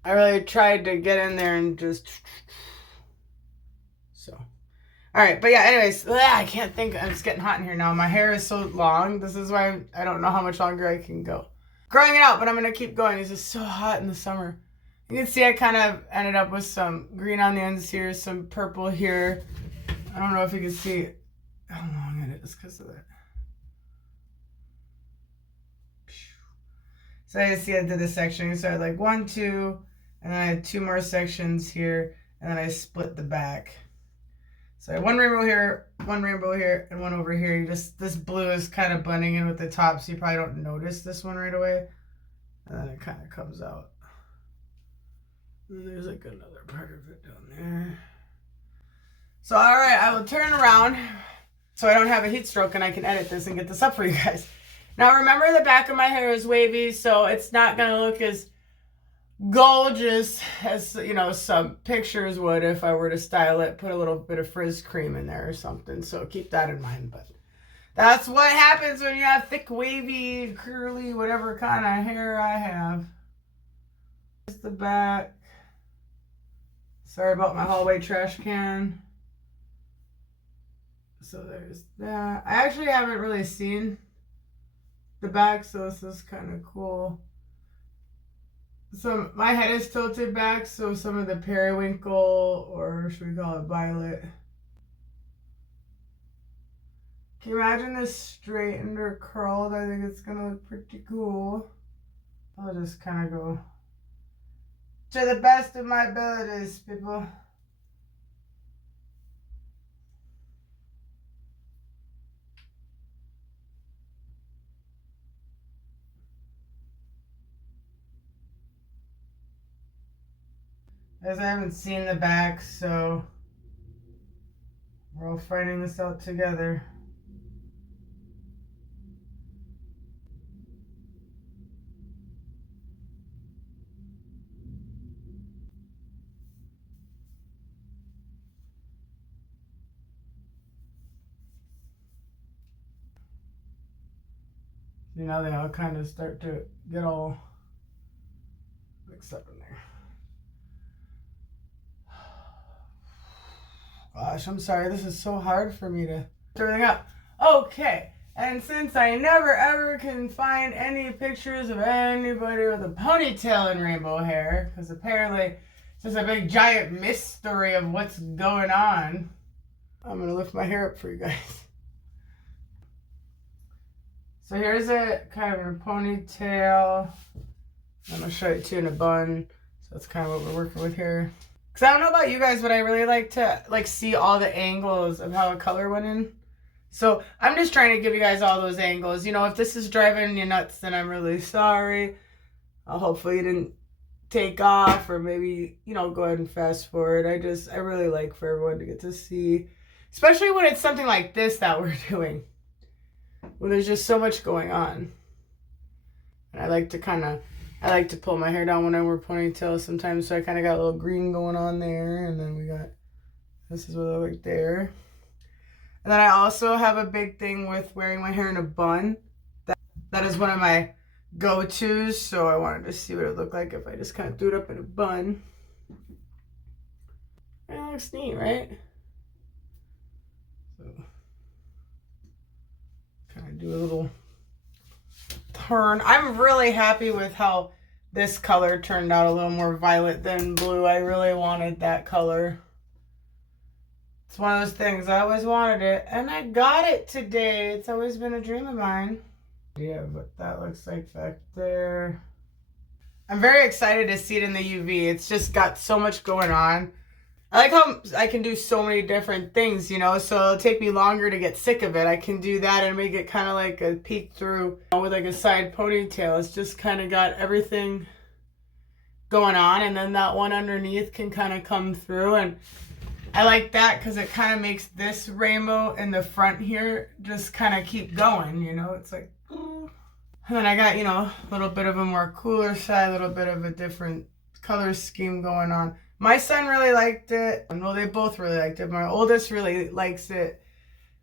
I really tried to get in there and just so. All right, but yeah, anyways, I can't think. It's getting hot in here now. My hair is so long. This is why I don't know how much longer I can go. Growing it out, but I'm going to keep going. It's just so hot in the summer. You can see I kind of ended up with some green on the ends here, some purple here. I don't know if you can see how long it is because of that. So you see I did this section. So I had like 1, 2, and then I had 2 more sections here, and then I split the back. So I had one rainbow here, and one over here. This blue is kind of blending in with the top, so you probably don't notice this one right away. And then it kind of comes out. And there's like another part of it down there. So all right, I will turn around so I don't have a heat stroke and I can edit this and get this up for you guys. Now remember, the back of my hair is wavy, so it's not gonna look as gorgeous as, you know, some pictures would if I were to style it, put a little bit of frizz cream in there or something. So keep that in mind. But that's what happens when you have thick, wavy, curly, whatever kind of hair I have. Here's the back. Sorry about my hallway trash can. So there's that. I actually haven't really seen the back, so this is kind of cool. So my head is tilted back, so some of the periwinkle, or should we call it violet? Can you imagine this straightened or curled? I think it's gonna look pretty cool. I'll just kind of go to the best of my abilities, people. As I haven't seen the back, so we're all finding this out together. You know, they all kind of start to get all mixed up in there. Gosh, I'm sorry. This is so hard for me to turn up. Okay, and since I never ever can find any pictures of anybody with a ponytail and rainbow hair, because apparently it's just a big giant mystery of what's going on, I'm going to lift my hair up for you guys. So here's a kind of a ponytail. I'm going to show it to you in a bun. So that's kind of what we're working with here. Because I don't know about you guys, but I really like to see all the angles of how a color went in. So I'm just trying to give you guys all those angles. You know, if this is driving you nuts, then I'm really sorry. Hopefully you didn't take off, or maybe, you know, go ahead and fast forward. I really like for everyone to get to see, especially when it's something like this that we're doing, when there's just so much going on. And I like to kind of I like to pull my hair down when I wear ponytails sometimes, so I kind of got a little green going on there, and then we got, this is what I look like there. And then I also have a big thing with wearing my hair in a bun. That is one of my go-tos, so I wanted to see what it would look like if I just kind of threw it up in a bun. It looks neat, right? So, kind of do a little turn. I'm really happy with how this color turned out, a little more violet than blue. I really wanted that color. It's one of those things, I always wanted it, and I got it today. It's always been a dream of mine. Yeah, what that looks like back there. I'm very excited to see it in the UV. It's just got so much going on. I like how I can do so many different things, you know, so it'll take me longer to get sick of it. I can do that and make it kind of like a peek through with like a side ponytail. It's just kind of got everything going on, and then that one underneath can kind of come through, and I like that because it kind of makes this rainbow in the front here just kind of keep going, you know, it's like, and then I got, you know, a little bit of a more cooler side, a little bit of a different color scheme going on. My son really liked it. Well, they both really liked it. My oldest really likes it.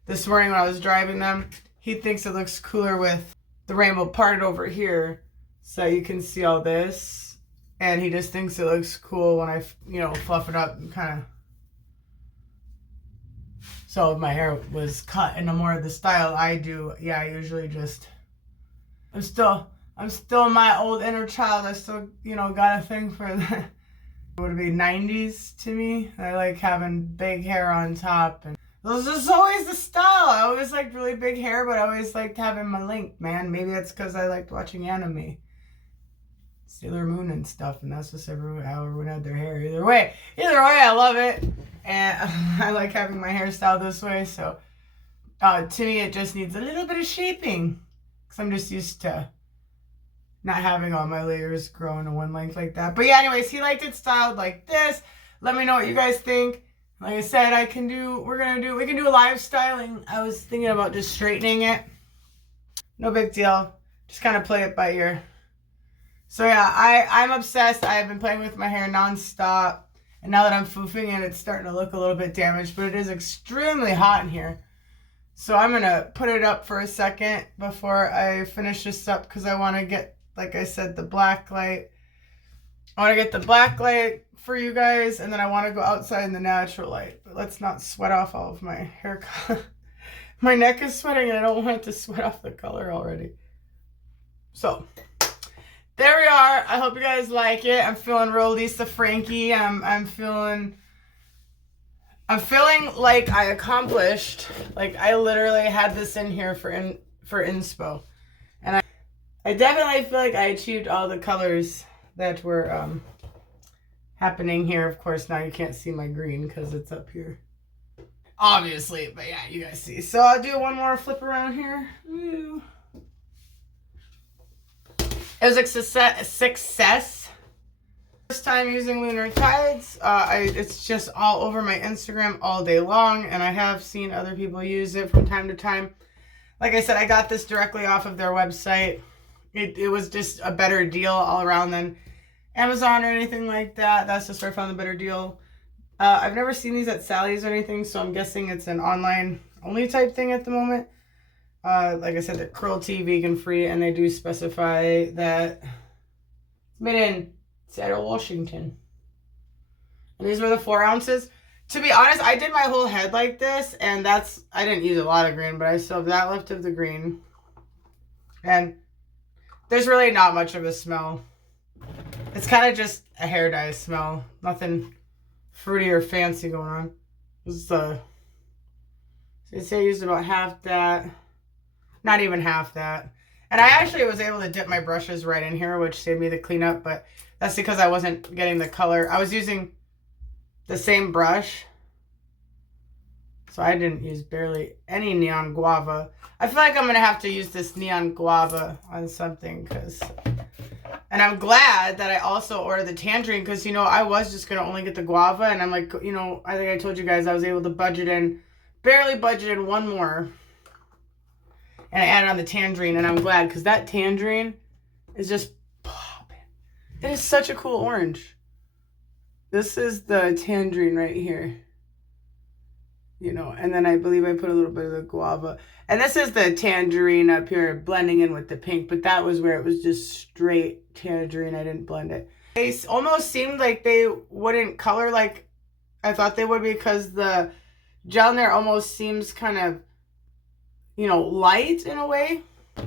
This morning when I was driving them, he thinks it looks cooler with the rainbow parted over here so you can see all this. And he just thinks it looks cool when I, you know, fluff it up and kind of. So if my hair was cut into more of the style I do, yeah, I usually just, I'm still my old inner child. I still, you know, got a thing for the, would it be 90s to me? I like having big hair on top, and this is always the style. I always liked really big hair, but I always liked having my length, man. Maybe that's because I liked watching anime, Sailor Moon and stuff, and that's just how everyone had their hair. Either way, I love it, and I like having my hairstyle this way. So to me, it just needs a little bit of shaping because I'm just used to not having all my layers grow into one length like that. But yeah, anyways, he liked it styled like this. Let me know what you guys think. Like I said, we can do a live styling. I was thinking about just straightening it. No big deal. Just kind of play it by ear. So yeah, I'm obsessed. I have been playing with my hair nonstop. And now that I'm foofing it, it's starting to look a little bit damaged, but it is extremely hot in here. So I'm gonna put it up for a second before I finish this up because I want to get, like I said, the black light. I want to get the black light for you guys, and then I want to go outside in the natural light. But let's not sweat off all of my hair color. My neck is sweating, and I don't want it to sweat off the color already. So, there we are. I hope you guys like it. I'm feeling real Lisa Frankie. I'm feeling like I accomplished. Like, I literally had this in here for inspo. And I definitely feel like I achieved all the colors that were happening here. Of course, now you can't see my green because it's up here. Obviously, but yeah, you guys see. So I'll do one more flip around here. Woo. It was a success. First time using lunartides. It's just all over my Instagram all day long, and I have seen other people use it from time to time. Like I said, I got this directly off of their website. It was just a better deal all around than Amazon or anything like that. That's just where I found the better deal. I've never seen these at Sally's or anything, so I'm guessing it's an online only type thing at the moment. Like I said, they're cruelty, vegan free, and they do specify that it's made in Seattle, Washington. And these were the 4 ounces. To be honest, I did my whole head like this, and I didn't use a lot of green, but I still have that left of the green. And there's really not much of a smell. It's kind of just a hair dye smell. Nothing fruity or fancy going on. This is they say I used about half that. Not even half that. And I actually was able to dip my brushes right in here, which saved me the cleanup, but that's because I wasn't getting the color. I was using the same brush, so I didn't use barely any neon guava. I feel like I'm going to have to use this neon guava on something, and I'm glad that I also ordered the tangerine, because, you know, I was just going to only get the guava, and I'm like, you know, I think I told you guys I was able to barely budget in one more. And I added on the tangerine, and I'm glad, because that tangerine is just popping. It is such a cool orange. This is the tangerine right here. You know, and then I believe I put a little bit of the guava. And this is the tangerine up here blending in with the pink, but that was where it was just straight tangerine. I didn't blend it. They almost seemed like they wouldn't color like I thought they would, because the gel in there almost seems kind of, you know, light in a way.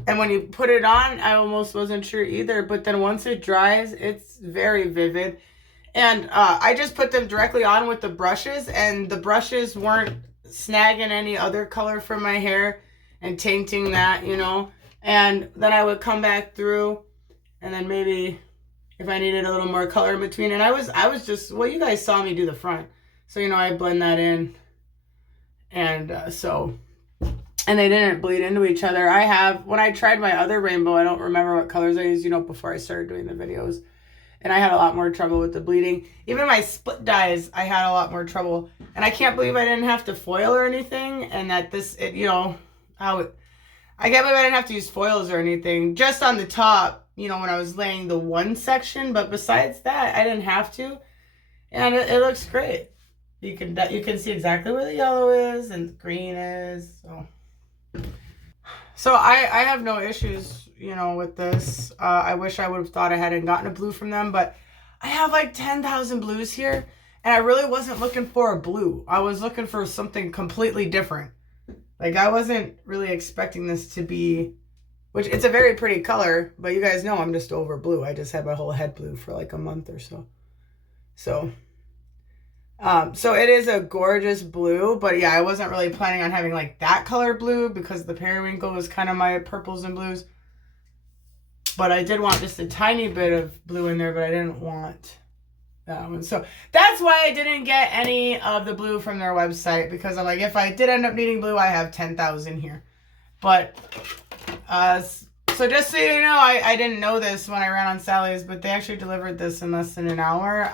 And when you put it on, I almost wasn't sure either. But then once it dries, it's very vivid. And I just put them directly on with the brushes, and the brushes weren't snagging any other color from my hair and tainting that, you know. And then I would come back through, and then maybe if I needed a little more color in between. And I was just, well, you guys saw me do the front. So, you know, I blend that in. And and they didn't bleed into each other. When I tried my other rainbow, I don't remember what colors I used, you know, before I started doing the videos. And I had a lot more trouble with the bleeding. Even my split dyes, I had a lot more trouble. And I can't believe I didn't have to foil or anything. And that you know, I can't believe I didn't have to use foils or anything. Just on the top, you know, when I was laying the one section. But besides that, I didn't have to. And it looks great. You can see exactly where the yellow is and the green is. So I have no issues, you know, with this. I wish I would have thought I hadn't gotten a blue from them, but I have like 10,000 blues here, and I really wasn't looking for a blue. I was looking for something completely different. Like, I wasn't really expecting this to be, which it's a very pretty color, but you guys know I'm just over blue. I just had my whole head blue for like a month or so. So it is a gorgeous blue, but yeah, I wasn't really planning on having like that color blue because the periwinkle was kind of my purples and blues. But I did want just a tiny bit of blue in there, but I didn't want that one. So that's why I didn't get any of the blue from their website, because I'm like, if I did end up needing blue, I have 10,000 here. But, so just so you know, I didn't know this when I ran on Sally's, but they actually delivered this in less than an hour.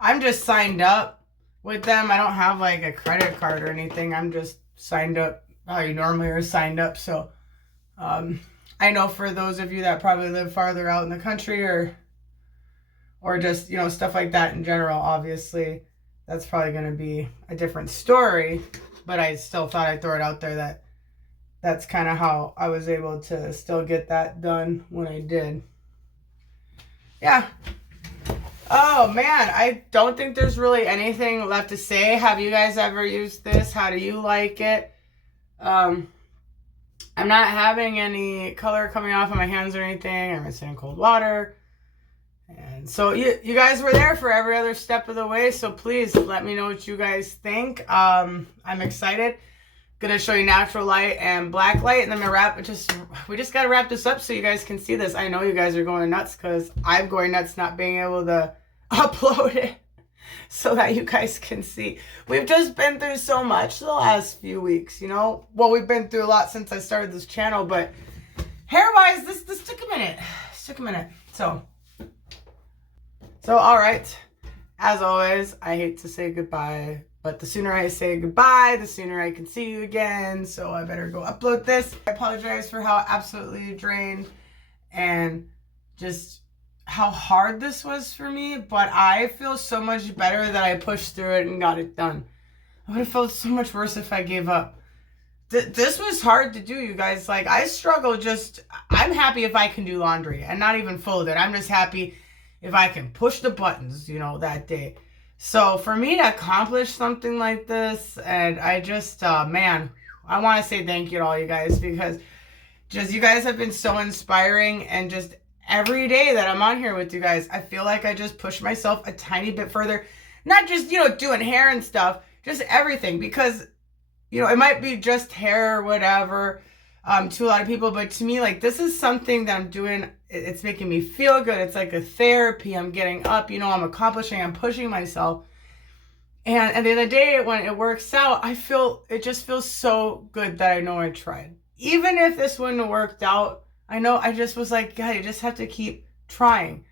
I'm just signed up with them. I don't have like a credit card or anything. I'm just signed up how you normally are signed up. So I know for those of you that probably live farther out in the country or just, you know, stuff like that in general, obviously that's probably going to be a different story. But I still thought I'd throw it out there that's kind of how I was able to still get that done when I did. Yeah. Oh man, I don't think there's really anything left to say. Have you guys ever used this? How do you like it? I'm not having any color coming off of my hands or anything. I'm rinsing in cold water. And so you guys were there for every other step of the way. So please let me know what you guys think. I'm excited. Gonna show you natural light and black light, and then we just gotta wrap this up so you guys can see this. I know you guys are going nuts because I'm going nuts not being able to upload it so that you guys can see. We've just been through so much the last few weeks, you know. Well, we've been through a lot since I started this channel, but hair-wise, this took a minute. This took a minute. So all right. As always, I hate to say goodbye, but the sooner I say goodbye, the sooner I can see you again. So I better go upload this. I apologize for how absolutely drained and just how hard this was for me, but I feel so much better that I pushed through it and got it done. I would have felt so much worse if I gave up. This was hard to do, you guys. Like, I struggle I'm happy if I can do laundry and not even fold it. I'm just happy if I can push the buttons, you know, that day. So for me to accomplish something like this, and I just, man, I want to say thank you to all you guys, because just you guys have been so inspiring, and just every day that I'm on here with you guys, I feel like I just push myself a tiny bit further. Not just, you know, doing hair and stuff, just everything, because, you know, it might be just hair or whatever to a lot of people, but to me, like, this is something that I'm doing. It's making me feel good. It's like a therapy. I'm getting up, you know, I'm accomplishing, I'm pushing myself. And at the end of the day, when it works out, it just feels so good that I know I tried. Even if this wouldn't have worked out, I know I just was like, God, you just have to keep trying.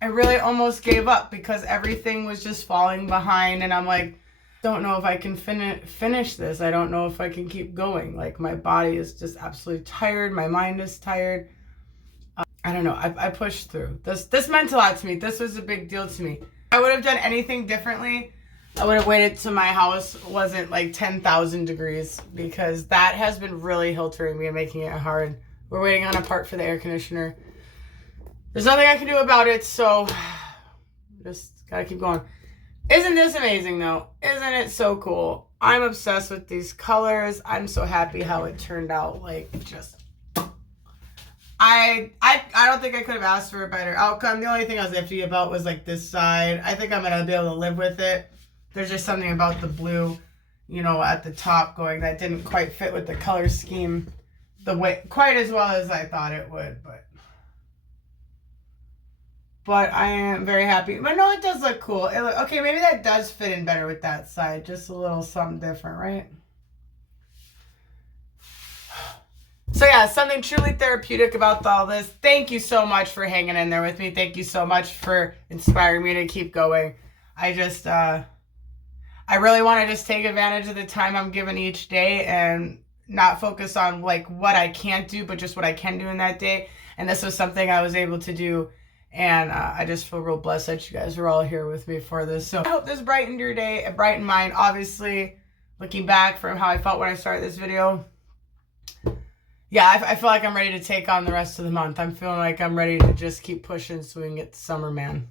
I really almost gave up because everything was just falling behind, and I'm like, don't know if I can finish this. I don't know if I can keep going. Like, my body is just absolutely tired. My mind is tired. I don't know. I pushed through. This meant a lot to me. This was a big deal to me. I would have done anything differently. I would have waited till my house wasn't like 10,000 degrees, because that has been really hiltering me and making it hard. We're waiting on a part for the air conditioner. There's nothing I can do about it, so just gotta keep going. Isn't this amazing though? Isn't it so cool? I'm obsessed with these colors. I'm so happy how it turned out. Like, just I don't think I could have asked for a better outcome. The only thing I was iffy about was like this side. I think I'm gonna be able to live with it. There's just something about the blue, you know, at the top going that didn't quite fit with the color scheme the way quite as well as I thought it would, but I am very happy. But no, it does look cool. Okay, maybe that does fit in better with that side. Just a little something different, right? So yeah, something truly therapeutic about all this. Thank you so much for hanging in there with me. Thank you so much for inspiring me to keep going. I just, I really want to just take advantage of the time I'm given each day and not focus on like what I can't do, but just what I can do in that day. And this was something I was able to do. And I just feel real blessed that you guys are all here with me for this. So I hope this brightened your day, it brightened mine. Obviously, looking back from how I felt when I started this video, yeah, I feel like I'm ready to take on the rest of the month. I'm feeling like I'm ready to just keep pushing so we can get to summer, man.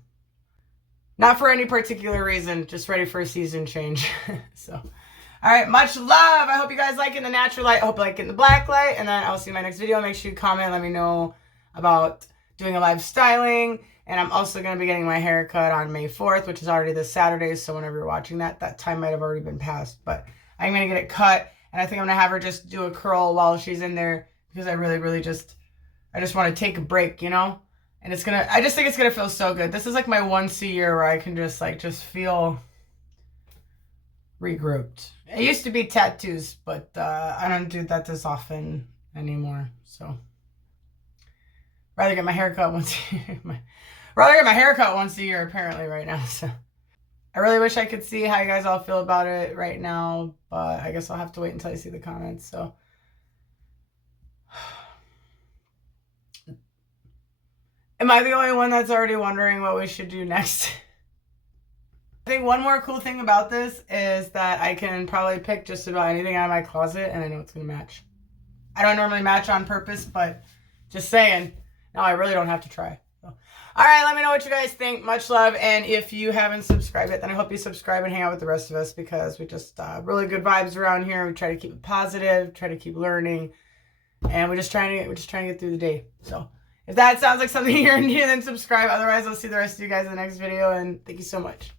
Not for any particular reason, just ready for a season change. So, all right, much love. I hope you guys like it in the natural light. I hope you like it in the black light. And then I'll see you in my next video. Make sure you comment. Let me know about doing a live styling. And I'm also going to be getting my hair cut on May 4th, which is already this Saturday. So whenever you're watching that, that time might have already been passed. But I'm going to get it cut. And I think I'm going to have her just do a curl while she's in there, because I really just want to take a break, you know? And I just think it's going to feel so good. This is like my once a year where I can just feel regrouped. It used to be tattoos, but I don't do that this often anymore. So rather get my hair cut once a year. Rather get my hair cut once a year apparently right now. So I really wish I could see how you guys all feel about it right now, but I guess I'll have to wait until I see the comments. So am I the only one that's already wondering what we should do next? I think one more cool thing about this is that I can probably pick just about anything out of my closet and I know it's going to match. I don't normally match on purpose, but just saying, now I really don't have to try. So, all right, let me know what you guys think. Much love. And if you haven't subscribed yet, then I hope you subscribe and hang out with the rest of us, because we just really good vibes around here. We try to keep it positive, try to keep learning, and we're just trying to get through the day. So if that sounds like something you're into, then subscribe. Otherwise, I'll see the rest of you guys in the next video, and thank you so much.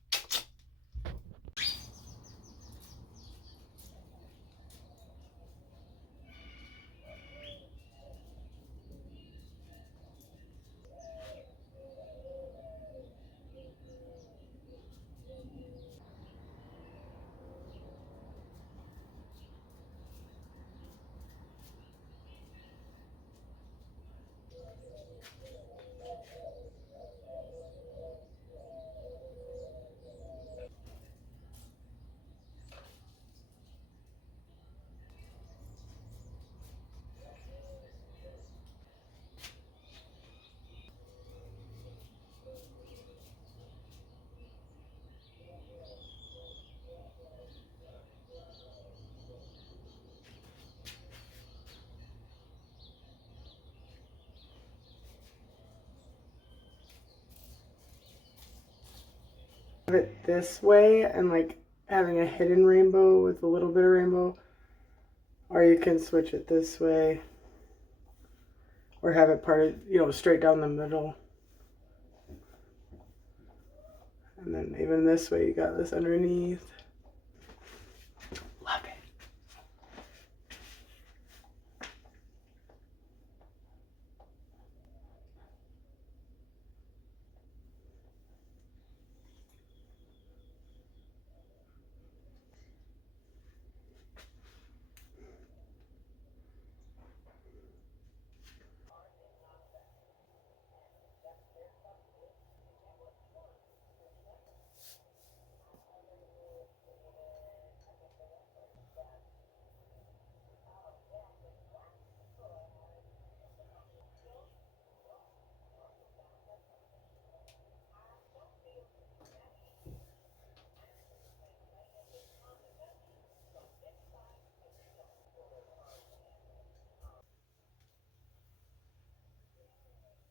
It this way and like having a hidden rainbow with a little bit of rainbow, or you can switch it this way or have it parted, you know, straight down the middle. And then even this way you got this underneath. Love it.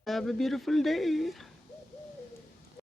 Have a beautiful day.